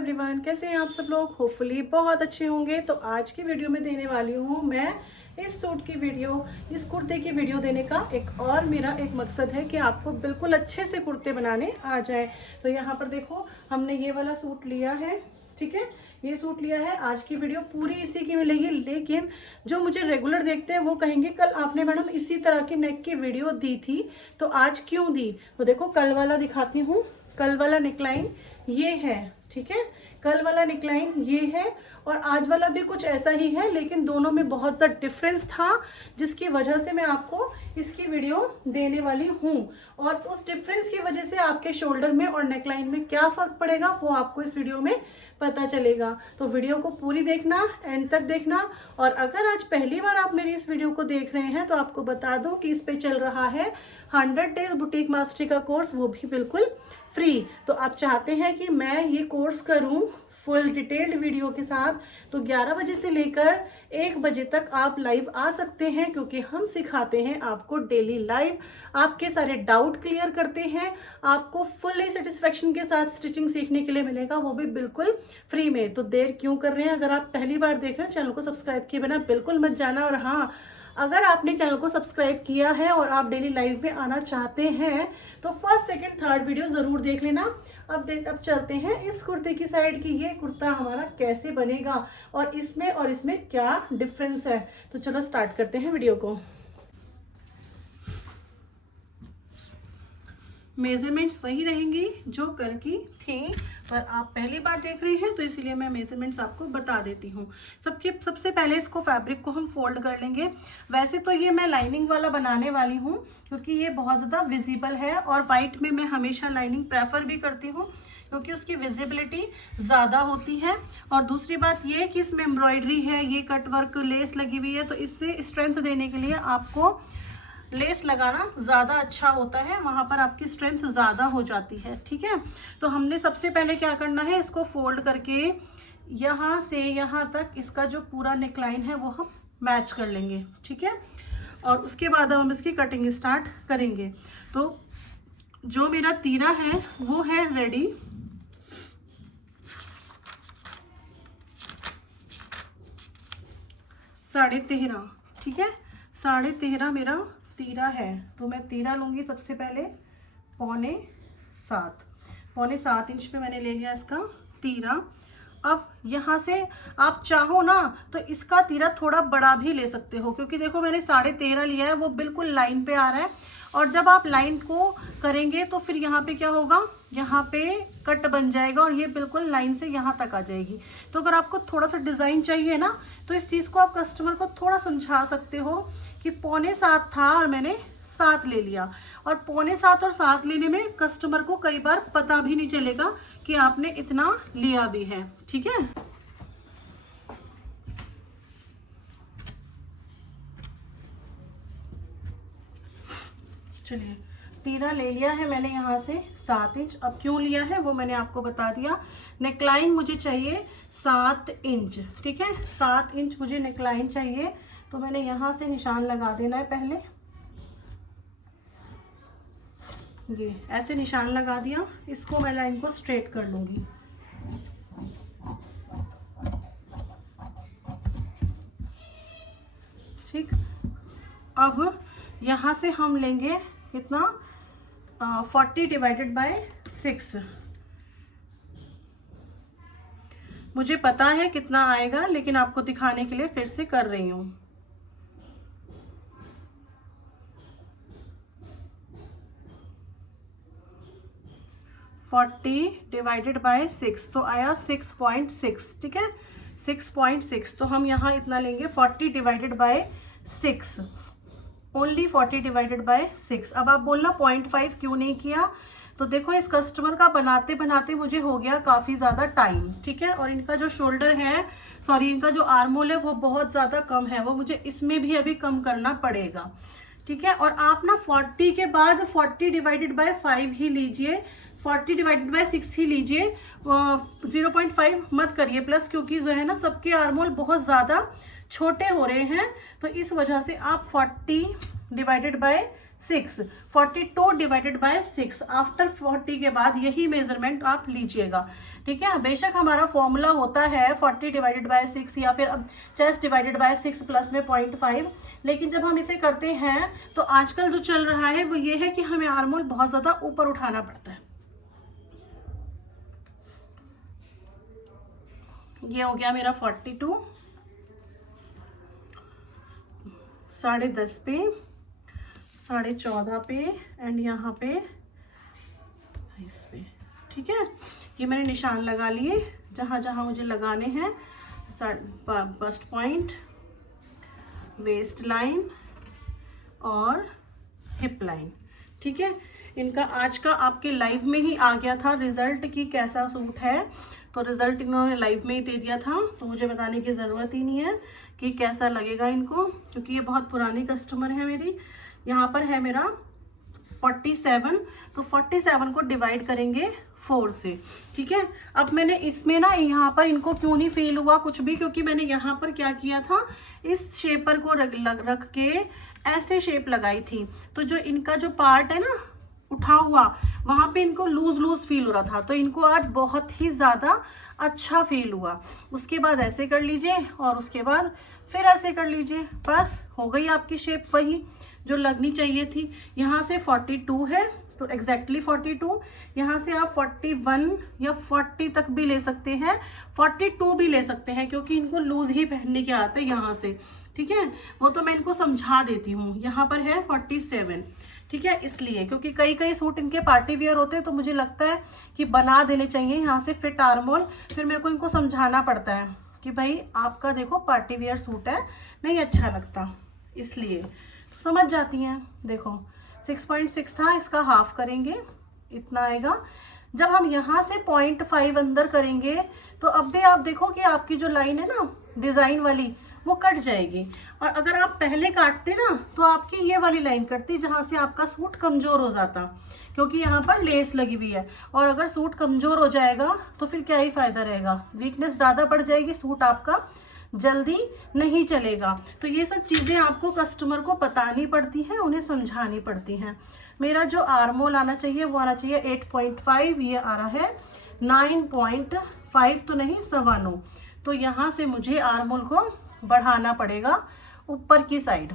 Everyone, कैसे हैं आप सब लोग। होपफुली बहुत अच्छे होंगे। तो आज की वीडियो में देने वाली हूँ मैं इस सूट की वीडियो, इस कुर्ते की वीडियो देने का मेरा एक मकसद है कि आपको बिल्कुल अच्छे से कुर्ते बनाने आ जाए। तो यहाँ पर देखो, हमने ये वाला सूट लिया है, ठीक है, ये सूट लिया है। आज की वीडियो पूरी इसी की मिलेगी, लेकिन जो मुझे रेगुलर देखते हैं वो कहेंगे कल आपने मैडम इसी तरह की नेक की वीडियो दी थी, तो आज क्यों दी। तो देखो, कल वाला दिखाती हूँ। कल वाला नेकलाइन ये है, ठीक है, कल वाला नेकलाइन ये है और आज वाला भी कुछ ऐसा ही है, लेकिन दोनों में बहुत ज़्यादा डिफरेंस था, जिसकी वजह से मैं आपको इसकी वीडियो देने वाली हूँ। और उस डिफरेंस की वजह से आपके शोल्डर में और नेकलाइन में क्या फ़र्क पड़ेगा वो आपको इस वीडियो में पता चलेगा। तो वीडियो को पूरी देखना, एंड तक देखना। और अगर आज पहली बार आप मेरी इस वीडियो को देख रहे हैं तो आपको बता दूं कि इस पे चल रहा है 100 डेज बुटीक मास्टरी का कोर्स, वो भी बिल्कुल फ्री। तो आप चाहते हैं कि मैं ये कोर्स करूं फुल डिटेल्ड वीडियो के साथ, तो 11 बजे से लेकर 1 बजे तक आप लाइव आ सकते हैं, क्योंकि हम सिखाते हैं आपको डेली लाइव, आपके सारे डाउट क्लियर करते हैं, आपको फुल्ली सेटिस्फेक्शन के साथ स्टिचिंग सीखने के लिए मिलेगा, वो भी बिल्कुल फ्री में। तो देर क्यों कर रहे हैं। अगर आप पहली बार देख रहे हैं, चैनल को सब्सक्राइब किए बिना बिल्कुल मत जाना। और हाँ, अगर आपने चैनल को सब्सक्राइब किया है और आप डेली लाइव में आना चाहते हैं तो फर्स्ट सेकंड थर्ड वीडियो ज़रूर देख लेना। अब चलते हैं इस कुर्ते की साइड की, ये कुर्ता हमारा कैसे बनेगा और इसमें क्या डिफरेंस है। तो चलो स्टार्ट करते हैं वीडियो को। मेजरमेंट्स वही रहेंगी जो कल की थी, पर आप पहली बार देख रहे हैं तो इसीलिए मैं मेजरमेंट्स आपको बता देती हूँ। सबसे पहले इसको फैब्रिक को हम फोल्ड कर लेंगे। वैसे तो ये मैं लाइनिंग वाला बनाने वाली हूँ, क्योंकि ये बहुत ज़्यादा विजिबल है और वाइट में मैं हमेशा लाइनिंग प्रेफर भी करती हूँ, क्योंकि उसकी विजिबिलिटी ज़्यादा होती है। और दूसरी बात ये कि इसमें एम्ब्रॉयडरी है, ये कट वर्क लेस लगी हुई है, तो इससे स्ट्रेंथ देने के लिए आपको लेस लगाना ज़्यादा अच्छा होता है, वहाँ पर आपकी स्ट्रेंथ ज़्यादा हो जाती है, ठीक है। तो हमने सबसे पहले क्या करना है, इसको फोल्ड करके यहाँ से यहाँ तक इसका जो पूरा नेकलाइन है वो हम मैच कर लेंगे, ठीक है। और उसके बाद हम इसकी कटिंग स्टार्ट करेंगे। तो जो मेरा तीरा है वो है रेडी। साढ़े 13, ठीक है, 13.5 मेरा तीरा है। तो मैं तीरा लूँगी सबसे पहले 6.25 इंच पे मैंने ले लिया इसका तीरा। अब यहाँ से आप चाहो ना तो इसका तीरा थोड़ा बड़ा भी ले सकते हो, क्योंकि देखो मैंने 13.5 लिया है, वो बिल्कुल लाइन पे आ रहा है। और जब आप लाइन को करेंगे तो फिर यहाँ पे क्या होगा, यहाँ पे कट बन जाएगा और ये बिल्कुल लाइन से यहाँ तक आ जाएगी। तो अगर आपको थोड़ा सा डिज़ाइन चाहिए ना, तो इस चीज़ को आप कस्टमर को थोड़ा समझा सकते हो कि 6.25 था और मैंने 7 ले लिया। और 6.25 और 7 लेने में कस्टमर को कई बार पता भी नहीं चलेगा कि आपने इतना लिया भी है, ठीक है। चलिए, तीरा ले लिया है मैंने यहाँ से 7 इंच। अब क्यों लिया है वो मैंने आपको बता दिया। नेकलाइन मुझे चाहिए 7 इंच, ठीक है, 7 इंच मुझे नेकलाइन चाहिए। तो मैंने यहाँ से निशान लगा देना है पहले, ये ऐसे निशान लगा दिया। इसको मैं लाइन को स्ट्रेट कर लूँगी, ठीक। अब यहाँ से हम लेंगे कितना, 40 डिवाइडेड बाय 6। मुझे पता है कितना आएगा, लेकिन आपको दिखाने के लिए फिर से कर रही हूँ। डिवाइडेड बाय 6 तो आया 6.6, ठीक है, 6.6। तो हम यहाँ इतना लेंगे 40 divided by 6, only 40 divided by 6। अब आप बोलना 0.5 क्यों नहीं किया। तो देखो, इस कस्टमर का बनाते बनाते मुझे हो गया काफ़ी ज़्यादा टाइम, ठीक है। और इनका जो शोल्डर है, इनका जो आर्मोल है वो बहुत ज़्यादा कम है, वो मुझे इसमें भी अभी कम करना पड़ेगा, ठीक है। और आप ना 40 के बाद 40 डिवाइडेड बाय 5 ही लीजिए, 40 डिवाइडेड बाय 6 ही लीजिए, 0.5 मत करिए प्लस, क्योंकि जो है ना सबके आर्मोल बहुत ज़्यादा छोटे हो रहे हैं। तो इस वजह से आप 40 divided by 6, 42 divided by 6, after 40 के बाद यही मेजरमेंट आप लीजिएगा, ठीक है। बेशक हमारा फॉर्मूला होता है 40 डिवाइडेड बाय 6 या फिर चेस्ट डिवाइडेड बाय 6 प्लस में 0.5, लेकिन जब हम इसे करते हैं तो आजकल जो चल रहा है वो ये है कि हमें आर्मोल बहुत ज़्यादा ऊपर उठाना पड़ता है। ये हो गया मेरा 42, 10.5 पे, 14.5 पे एंड यहाँ पे 22 पे, ठीक है। ये मैंने निशान लगा लिए जहाँ जहाँ मुझे लगाने हैं, बस्ट पॉइंट, वेस्ट लाइन और हिप लाइन, ठीक है। इनका आज का आपके लाइव में ही आ गया था रिजल्ट कि कैसा सूट है, तो रिजल्ट इन्होंने लाइव में ही दे दिया था, तो मुझे बताने की ज़रूरत ही नहीं है कि कैसा लगेगा इनको, क्योंकि ये बहुत पुरानी कस्टमर है मेरी। यहाँ पर है मेरा 47, तो 47 को डिवाइड करेंगे 4 से, ठीक है। अब मैंने इसमें ना यहाँ पर इनको क्यों नहीं फील हुआ कुछ भी, क्योंकि मैंने यहाँ पर क्या किया था, इस शेपर को रख के ऐसे शेप लगाई थी, तो जो इनका जो पार्ट है ना उठा हुआ, वहाँ पे इनको लूज लूज फील हो रहा था, तो इनको आज बहुत ही ज़्यादा अच्छा फील हुआ। उसके बाद ऐसे कर लीजिए और उसके बाद फिर ऐसे कर लीजिए, बस हो गई आपकी शेप वही जो लगनी चाहिए थी। यहाँ से 42 है तो एग्जैक्टली 42, यहाँ से आप 41 या 40 तक भी ले सकते हैं, 42 भी ले सकते हैं, क्योंकि इनको लूज ही पहनने के आते हैं यहाँ से, ठीक है। वो तो मैं इनको समझा देती हूँ। यहाँ पर है 47, ठीक है, इसलिए क्योंकि कई सूट इनके पार्टी वियर होते हैं, तो मुझे लगता है कि बना देने चाहिए यहाँ से फिट आर्मोल। फिर मेरे को इनको समझाना पड़ता है कि भाई आपका देखो पार्टी वियर सूट है, नहीं अच्छा लगता, इसलिए समझ जाती हैं। देखो 6.6 था, इसका हाफ करेंगे, इतना आएगा। जब हम यहाँ से 0.5 अंदर करेंगे तो अब भी आप देखो कि आपकी जो लाइन है ना डिज़ाइन वाली, वो कट जाएगी। और अगर आप पहले काटते ना तो आपकी ये वाली लाइन कटती, जहाँ से आपका सूट कमज़ोर हो जाता, क्योंकि यहाँ पर लेस लगी हुई है। और अगर सूट कमज़ोर हो जाएगा तो फिर क्या ही फ़ायदा रहेगा, वीकनेस ज़्यादा बढ़ जाएगी, सूट आपका जल्दी नहीं चलेगा। तो ये सब चीज़ें आपको कस्टमर को बतानी पड़ती हैं, उन्हें समझानी पड़ती हैं। मेरा जो आर्मोल आना चाहिए वो आना चाहिए 8.5, ये आ रहा है 9.5, तो नहीं 9.25। तो यहाँ से मुझे आर्मोल को बढ़ाना पड़ेगा ऊपर की साइड।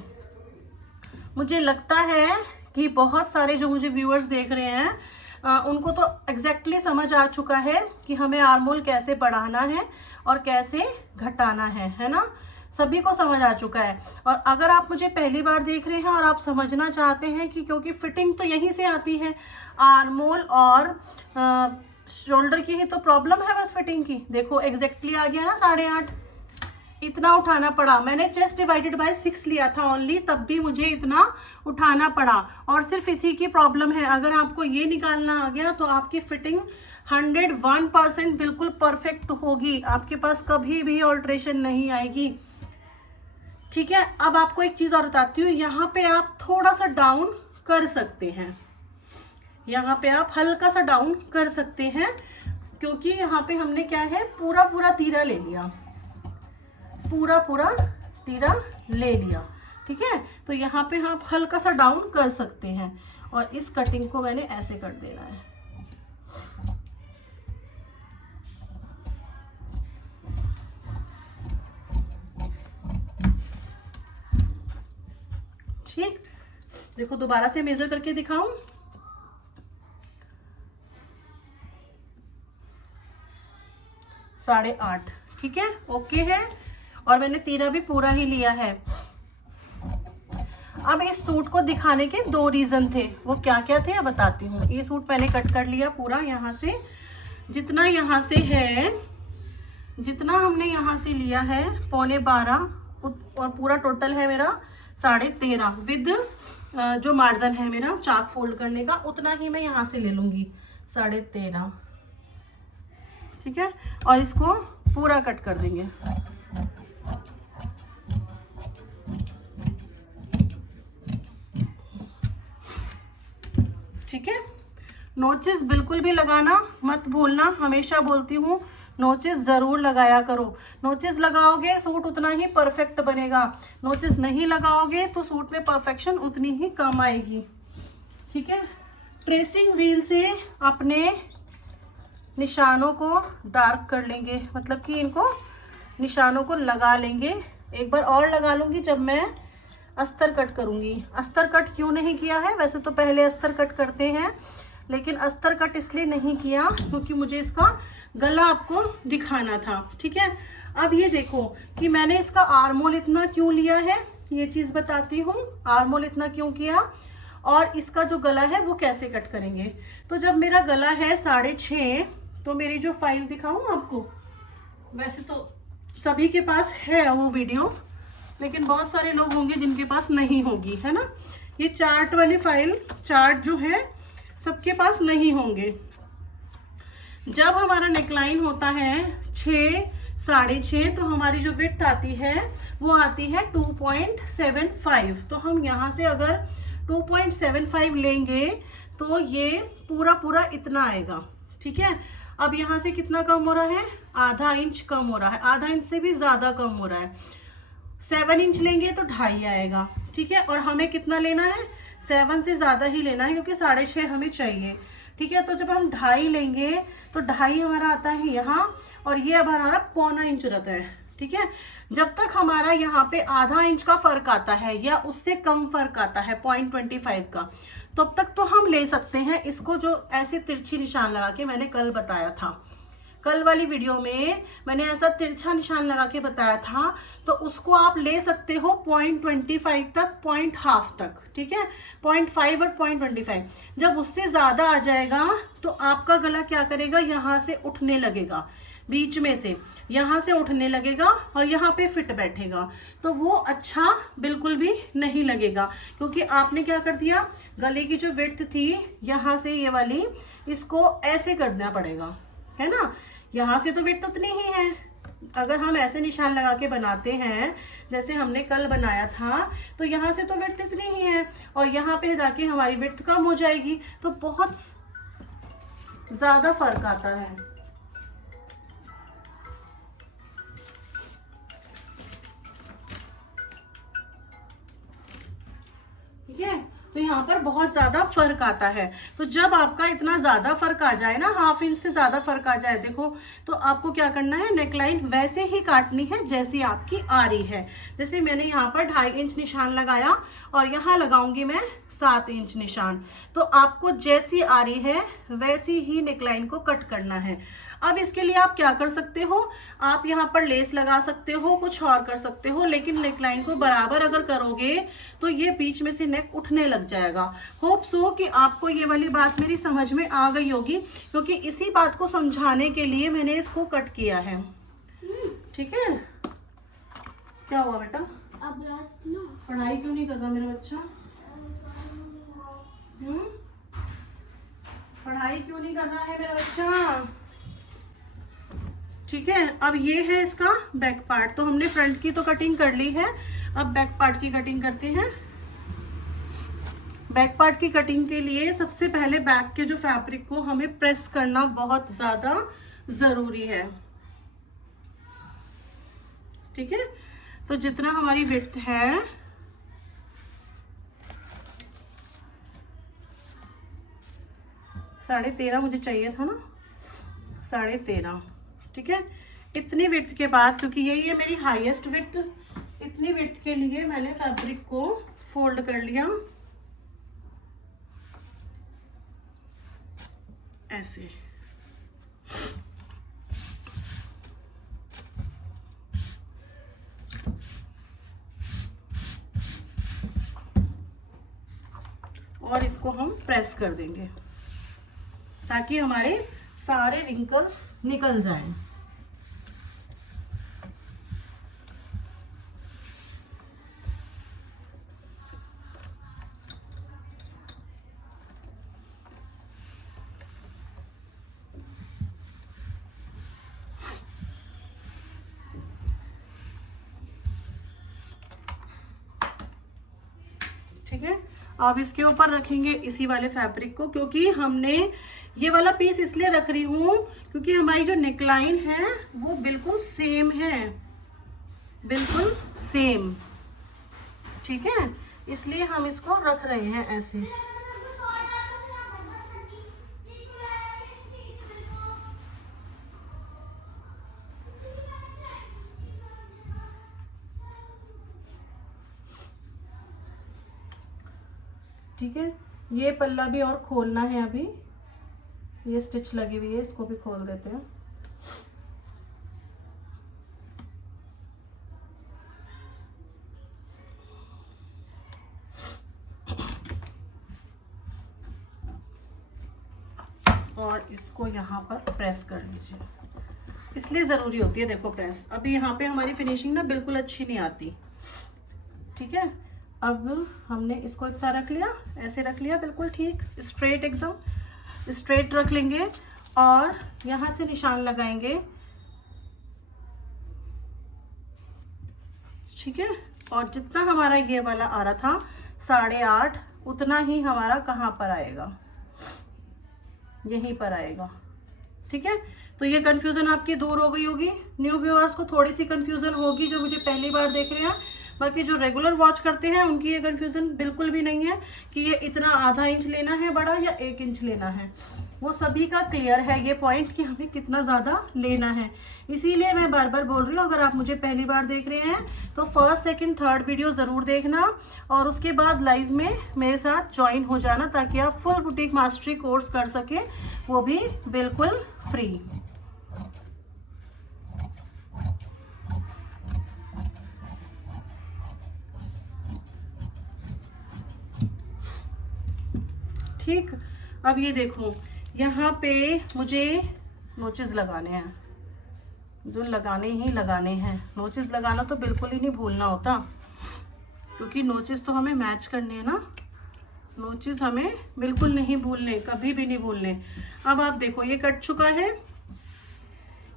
मुझे लगता है कि बहुत सारे जो मुझे व्यूअर्स देख रहे हैं उनको तो एग्जैक्टली समझ आ चुका है कि हमें आर्मोल कैसे बढ़ाना है और कैसे घटाना है ना, सभी को समझ आ चुका है। और अगर आप मुझे पहली बार देख रहे हैं और आप समझना चाहते हैं कि क्योंकि फिटिंग तो यहीं से आती है, आर्मोल और शोल्डर की ही तो प्रॉब्लम है बस फिटिंग की। देखो एग्जैक्टली आ गया ना 8.5, इतना उठाना पड़ा। मैंने चेस्ट डिवाइडेड बाय 6 लिया था ओनली, तब भी मुझे इतना उठाना पड़ा, और सिर्फ इसी की प्रॉब्लम है। अगर आपको ये निकालना आ गया तो आपकी फिटिंग 101% बिल्कुल परफेक्ट होगी, आपके पास कभी भी ऑल्ट्रेशन नहीं आएगी, ठीक है। अब आपको एक चीज़ और बताती हूँ, यहाँ पे आप थोड़ा सा डाउन कर सकते हैं, यहाँ पे आप हल्का सा डाउन कर सकते हैं, क्योंकि यहाँ पे हमने क्या है पूरा तीरा ले लिया, पूरा तीरा ले लिया, ठीक है। तो यहाँ पे आप हल्का सा डाउन कर सकते हैं, और इस कटिंग को मैंने ऐसे कर देना है, ठीक। देखो दोबारा से मेजर करके दिखाऊं, 8.5, ठीक है, ओके है। और मैंने तीरा भी पूरा ही लिया है। अब इस सूट को दिखाने के 2 रीज़न थे, वो क्या क्या थे अब बताती हूँ। ये सूट मैंने कट कर लिया पूरा, यहाँ से जितना यहाँ से है, जितना हमने यहाँ से लिया है 12.25, और पूरा टोटल है मेरा 13.5 विद जो मार्जिन है मेरा चाक फोल्ड करने का, उतना ही मैं यहाँ से ले लूँगी 13.5, ठीक है। और इसको पूरा कट कर देंगे, ठीक है। नोचेस बिल्कुल भी लगाना मत भूलना, हमेशा बोलती हूँ नोचेस ज़रूर लगाया करो। नोचेस लगाओगे सूट उतना ही परफेक्ट बनेगा, नोचेस नहीं लगाओगे तो सूट में परफेक्शन उतनी ही कम आएगी। ठीक है। ट्रेसिंग व्हील से अपने निशानों को डार्क कर लेंगे, मतलब कि इनको निशानों को लगा लेंगे। एक बार और लगा लूँगी जब मैं अस्तर कट करूँगी। अस्तर कट क्यों नहीं किया है, वैसे तो पहले अस्तर कट करते हैं, लेकिन अस्तर कट इसलिए नहीं किया क्योंकि मुझे इसका गला आपको दिखाना था। ठीक है। अब ये देखो कि मैंने इसका आर्मोल इतना क्यों लिया है, ये चीज़ बताती हूँ। आर्मोल इतना क्यों किया और इसका जो गला है वो कैसे कट करेंगे। तो जब मेरा गला है 6.5, तो मेरी जो फाइल दिखाऊँ आपको, वैसे तो सभी के पास है वो वीडियो, लेकिन बहुत सारे लोग होंगे जिनके पास नहीं होगी, है ना। ये चार्ट वाली फाइल, चार्ट जो है सबके पास नहीं होंगे। जब हमारा नेकलाइन होता है 6, 6.5, तो हमारी जो विड्थ आती है वो आती है 2.75। तो हम यहाँ से अगर 2.75 लेंगे तो ये पूरा पूरा इतना आएगा। ठीक है। अब यहाँ से कितना कम हो रहा है, आधा इंच कम हो रहा है, आधा इंच से भी ज़्यादा कम हो रहा है। 7 इंच लेंगे तो 2.5 आएगा। ठीक है। और हमें कितना लेना है, 7 से ज़्यादा ही लेना है क्योंकि 6.5 हमें चाहिए। ठीक है। तो जब हम 2.5 लेंगे तो 2.5 हमारा आता है यहाँ, और ये अब हमारा 1.25 इंच रहता है। ठीक है। जब तक हमारा यहाँ पे आधा इंच का फर्क आता है या उससे कम फर्क आता है 0.25 का, तब तक तो हम ले सकते हैं इसको, जो ऐसे तिरछी निशान लगा के मैंने कल बताया था। कल वाली वीडियो में मैंने ऐसा तिरछा निशान लगा के बताया था, तो उसको आप ले सकते हो 0.25 तक, 0.5 तक। ठीक है। 0.5 और 0.25। जब उससे ज़्यादा आ जाएगा तो आपका गला क्या करेगा, यहाँ से उठने लगेगा, बीच में से यहाँ से उठने लगेगा और यहाँ पे फिट बैठेगा, तो वो अच्छा बिल्कुल भी नहीं लगेगा, क्योंकि आपने क्या कर दिया, गले की जो विड्थ थी यहाँ से ये वाली, इसको ऐसे करना पड़ेगा, है ना। यहाँ से तो विड्थ उतनी ही है। अगर हम ऐसे निशान लगा के बनाते हैं जैसे हमने कल बनाया था, तो यहाँ से तो विड्थ इतनी ही है और यहाँ पे जाके हमारी विड्थ कम हो जाएगी, तो बहुत ज़्यादा फर्क आता है। ठीक है। तो यहाँ पर बहुत ज़्यादा फर्क आता है। तो जब आपका इतना ज़्यादा फर्क आ जाए ना, 1/2 इंच से ज़्यादा फर्क आ जाए, देखो, तो आपको क्या करना है, नेकलाइन वैसे ही काटनी है जैसी आपकी आ रही है। जैसे मैंने यहाँ पर 2.5 इंच निशान लगाया और यहाँ लगाऊंगी मैं 7 इंच निशान, तो आपको जैसी आ रही है वैसी ही नेकलाइन को कट करना है। अब इसके लिए आप क्या कर सकते हो, आप यहाँ पर लेस लगा सकते हो, कुछ और कर सकते हो, लेकिन नेकलाइन को बराबर अगर करोगे तो ये बीच में से नेक उठने लग जाएगा। होप सो कि आपको ये वाली बात मेरी समझ में आ गई होगी, क्योंकि इसी बात को समझाने के लिए मैंने इसको कट किया है। ठीक है। क्या हुआ बेटा, पढ़ाई क्यों नहीं कर रहा मेरा बच्चा? पढ़ाई क्यों नहीं कर रहा है मेरा बच्चा? ठीक है। अब ये है इसका बैक पार्ट, तो हमने फ्रंट की तो कटिंग कर ली है, अब बैक पार्ट की कटिंग करते हैं। बैक पार्ट की कटिंग के लिए सबसे पहले बैक के जो फैब्रिक को हमें प्रेस करना बहुत ज़्यादा ज़रूरी है। ठीक है। तो जितना हमारी विड्थ है, साढ़े 13 मुझे चाहिए था ना, 13.5। ठीक है। इतनी विड्थ के बाद, क्योंकि यही है मेरी हाईएस्ट विड्थ, इतनी विड्थ के लिए मैंने फैब्रिक को फोल्ड कर लिया ऐसे। और इसको हम प्रेस कर देंगे ताकि हमारे सारे रिंकल्स निकल जाएं। ठीक है। अब इसके ऊपर रखेंगे इसी वाले फैब्रिक को, क्योंकि हमने ये वाला पीस इसलिए रख रही हूँ क्योंकि हमारी जो नेकलाइन है वो बिल्कुल सेम है, बिल्कुल सेम। ठीक है। इसलिए हम इसको रख रहे हैं ऐसे। ठीक है, ये पल्ला भी और खोलना है। अभी ये स्टिच लगी हुई है, इसको भी खोल देते हैं। और इसको यहाँ पर प्रेस कर लीजिए, इसलिए ज़रूरी होती है देखो प्रेस। अभी यहाँ पे हमारी फिनिशिंग ना बिल्कुल अच्छी नहीं आती। ठीक है, अब हमने इसको इतना रख लिया, ऐसे रख लिया, बिल्कुल ठीक स्ट्रेट, एकदम स्ट्रेट रख लेंगे और यहाँ से निशान लगाएंगे। ठीक है, और जितना हमारा ये वाला आ रहा था 8.5, उतना ही हमारा कहाँ पर आएगा, यहीं पर आएगा। ठीक है, तो ये कंफ्यूजन आपकी दूर हो गई होगी। न्यू व्यूअर्स को थोड़ी सी कंफ्यूजन होगी जो मुझे पहली बार देख रहे हैं, बाकी जो रेगुलर वॉच करते हैं उनकी ये कंफ्यूजन बिल्कुल भी नहीं है कि ये इतना आधा इंच लेना है बड़ा या 1 इंच लेना है। वो सभी का क्लियर है ये पॉइंट कि हमें कितना ज़्यादा लेना है। इसीलिए मैं बार बार बोल रही हूँ, अगर आप मुझे पहली बार देख रहे हैं तो फर्स्ट, सेकंड, थर्ड वीडियो ज़रूर देखना और उसके बाद लाइव में मेरे साथ ज्वाइन हो जाना, ताकि आप फुल बुटीक मास्टरी कोर्स कर सकें, वो भी बिल्कुल फ्री। ठीक, अब ये देखो यहाँ पे मुझे नोचेस लगाने हैं, जो लगाने ही लगाने हैं। नोचेस लगाना तो बिल्कुल ही नहीं भूलना होता, क्योंकि नोचेस तो हमें मैच करने हैं ना। नोचेस हमें बिल्कुल नहीं भूलने, कभी भी नहीं भूलने। अब आप देखो ये कट चुका है।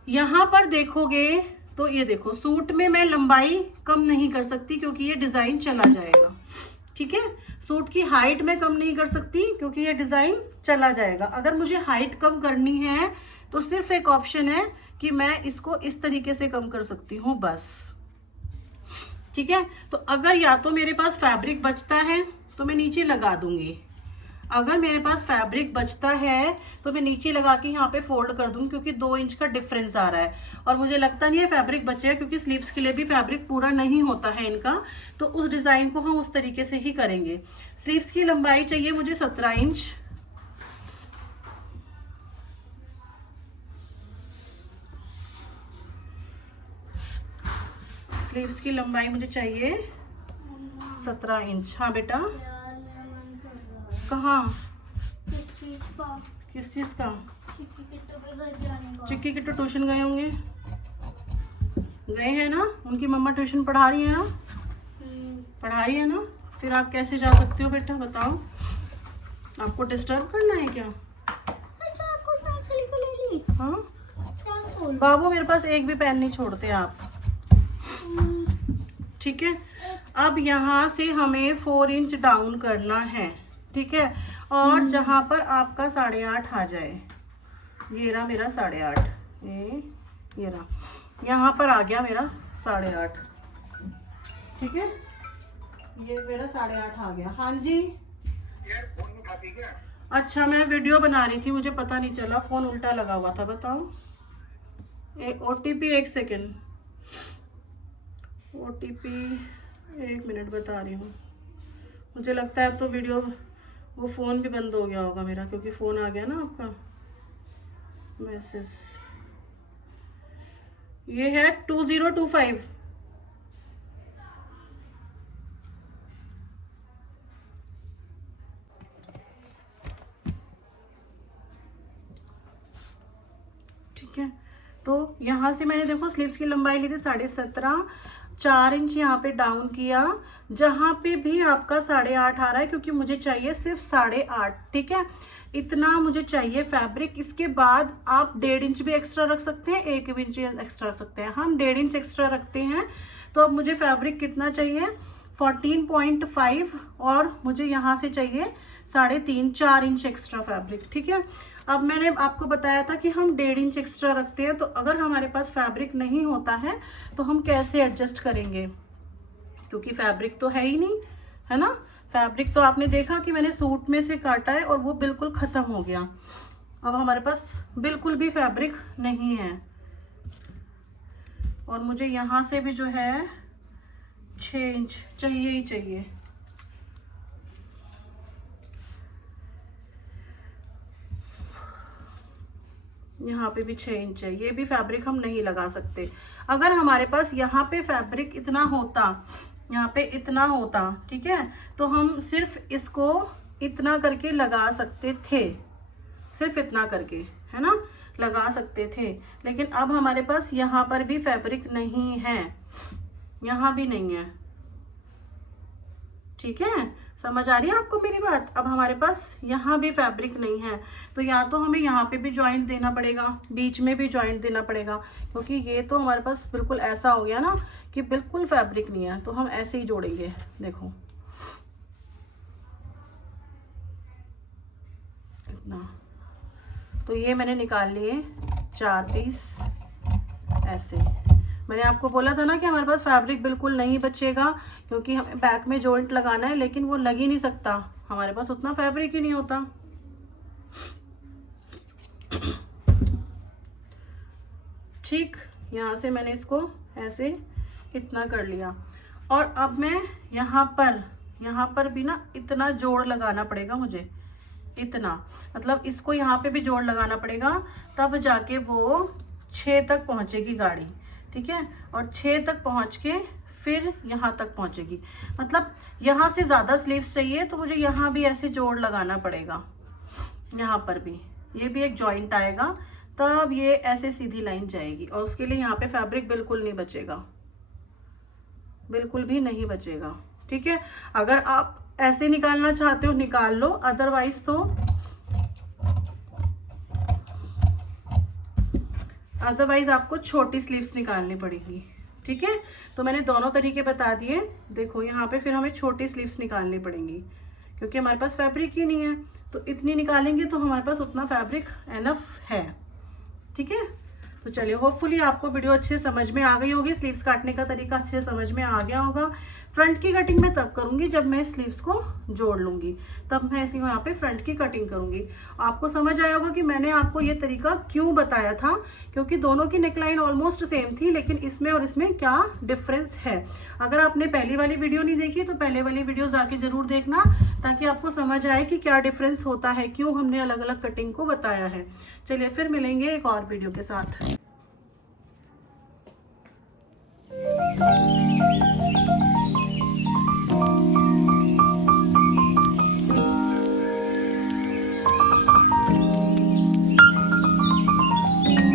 यहाँ पर देखोगे तो ये देखो, सूट में मैं लंबाई कम नहीं कर सकती क्योंकि ये डिज़ाइन चला जाएगा। ठीक है, सूट की हाइट में कम नहीं कर सकती क्योंकि ये डिज़ाइन चला जाएगा। अगर मुझे हाइट कम करनी है तो सिर्फ एक ऑप्शन है कि मैं इसको इस तरीके से कम कर सकती हूँ, बस। ठीक है, तो अगर या तो मेरे पास फैब्रिक बचता है तो मैं नीचे लगा दूंगी, अगर मेरे पास फैब्रिक बचता है तो मैं नीचे लगा के यहाँ पे फोल्ड कर दूंगी, क्योंकि 2 इंच का डिफरेंस आ रहा है और मुझे लगता नहीं है फैब्रिक बचेगा, क्योंकि स्लीव्स के लिए भी फैब्रिक पूरा नहीं होता है इनका। तो उस डिज़ाइन को हम उस तरीके से ही करेंगे। स्लीव्स की लंबाई चाहिए मुझे 17 इंच। स्लीव्स की लंबाई मुझे चाहिए 17 इंच। हाँ बेटा, कहाँ, किस चीज़ का? चिक्की किट्टू ट्यूशन गए होंगे, गए हैं ना, उनकी मम्मा ट्यूशन पढ़ा रही है ना, पढ़ा रही है ना। फिर आप कैसे जा सकते हो बेटा, बताओ, आपको डिस्टर्ब करना है क्या? हाँ बाबू, मेरे पास एक भी पेन नहीं छोड़ते आप। ठीक है, अब यहाँ से हमें 4 इंच डाउन करना है। ठीक है, और जहाँ पर आपका 8.5 आ जाए, ये रहा मेरा 8.5, ये रहा, यहाँ पर आ गया मेरा 8.5। ठीक है, ये मेरा 8.5 आ गया। हाँ जी, अच्छा मैं वीडियो बना रही थी, मुझे पता नहीं चला, फोन उल्टा लगा हुआ था। बताओ, OTP 1 सेकेंड, OTP 1 मिनट बता रही हूँ। मुझे लगता है अब तो वीडियो, वो फ़ोन भी बंद हो गया होगा मेरा, क्योंकि फ़ोन आ गया ना आपका मैसेज। ये है 2025। ठीक है, तो यहाँ से मैंने देखो स्लीव्स की लंबाई ली थी 17.5, 4 इंच यहाँ पे डाउन किया। जहाँ पे भी आपका 8.5 आ रहा है, क्योंकि मुझे चाहिए सिर्फ 8.5। ठीक है, इतना मुझे चाहिए फैब्रिक। इसके बाद आप 1.5 इंच भी एक्स्ट्रा रख सकते हैं, 1 इंच एक्स्ट्रा रख सकते हैं। हम 1.5 इंच एक्स्ट्रा रखते हैं। तो अब मुझे फैब्रिक कितना चाहिए, 14.5, और मुझे यहाँ से चाहिए 3.5, 4 इंच एक्स्ट्रा फैब्रिक। ठीक है, अब मैंने आपको बताया था कि हम 1.5 इंच एक्स्ट्रा रखते हैं, तो अगर हमारे पास फैब्रिक नहीं होता है तो हम कैसे एडजस्ट करेंगे, क्योंकि फैब्रिक तो है ही नहीं, है ना। फैब्रिक तो आपने देखा कि मैंने सूट में से काटा है और वो बिल्कुल ख़त्म हो गया। अब हमारे पास बिल्कुल भी फैब्रिक नहीं है, और मुझे यहाँ से भी जो है 6 इंच चाहिए ही चाहिए। यहाँ पे भी 6 इंच है, ये भी फैब्रिक हम नहीं लगा सकते। अगर हमारे पास यहाँ पे फैब्रिक इतना होता, यहाँ पे इतना होता, ठीक है, तो हम सिर्फ इसको इतना करके लगा सकते थे, सिर्फ इतना करके, है ना, लगा सकते थे। लेकिन अब हमारे पास यहाँ पर भी फैब्रिक नहीं है, यहाँ भी नहीं है, ठीक है, समझ आ रही है आपको मेरी बात। अब हमारे पास यहाँ भी फैब्रिक नहीं है, तो या तो हमें यहाँ पे भी जॉइंट देना पड़ेगा, बीच में भी जॉइंट देना पड़ेगा, क्योंकि ये तो हमारे पास बिल्कुल ऐसा हो गया ना कि बिल्कुल फैब्रिक नहीं है। तो हम ऐसे ही जोड़ेंगे, देखो इतना। तो ये मैंने निकाल लिए 4 पीस ऐसे। मैंने आपको बोला था ना कि हमारे पास फैब्रिक बिल्कुल नहीं बचेगा, क्योंकि हमें बैक में जॉइंट लगाना है, लेकिन वो लग ही नहीं सकता, हमारे पास उतना फैब्रिक ही नहीं होता। ठीक, यहाँ से मैंने इसको ऐसे इतना कर लिया, और अब मैं यहाँ पर भी ना इतना जोड़ लगाना पड़ेगा मुझे, इतना, मतलब इसको यहाँ पे भी जोड़ लगाना पड़ेगा, तब जाके वो 6 तक पहुँचेगी गाड़ी, ठीक है, और 6 तक पहुँच के फिर यहाँ तक पहुँचेगी। मतलब यहाँ से ज़्यादा स्लीव्स चाहिए तो मुझे यहाँ भी ऐसे जोड़ लगाना पड़ेगा, यहाँ पर भी ये भी एक जॉइंट आएगा, तब ये ऐसे सीधी लाइन जाएगी, और उसके लिए यहाँ पे फैब्रिक बिल्कुल नहीं बचेगा, बिल्कुल भी नहीं बचेगा, ठीक है। अगर आप ऐसे निकालना चाहते हो निकाल लो, अदरवाइज आपको छोटी स्लीव्स निकालनी पड़ेगी, ठीक है। तो मैंने दोनों तरीके बता दिए। देखो यहाँ पे फिर हमें छोटी स्लीव्स निकालनी पड़ेंगी, क्योंकि हमारे पास फैब्रिक ही नहीं है, तो इतनी निकालेंगे तो हमारे पास उतना फैब्रिक एनफ है, ठीक है। तो चलिए, होपफुली आपको वीडियो अच्छे समझ में आ गई होगी, स्लीव्स काटने का तरीका अच्छे समझ में आ गया होगा। फ्रंट की कटिंग मैं तब करूंगी जब मैं स्लीव्स को जोड़ लूंगी, तब मैं इसी यहाँ पे फ्रंट की कटिंग करूंगी। आपको समझ आया होगा कि मैंने आपको ये तरीका क्यों बताया था, क्योंकि दोनों की नेकलाइन ऑलमोस्ट सेम थी, लेकिन इसमें और इसमें क्या डिफरेंस है। अगर आपने पहली वाली वीडियो नहीं देखी तो पहले वाली वीडियो जाके जरूर देखना, ताकि आपको समझ आए कि क्या डिफरेंस होता है, क्यों हमने अलग अलग कटिंग को बताया है। चलिए फिर मिलेंगे एक और वीडियो के साथ।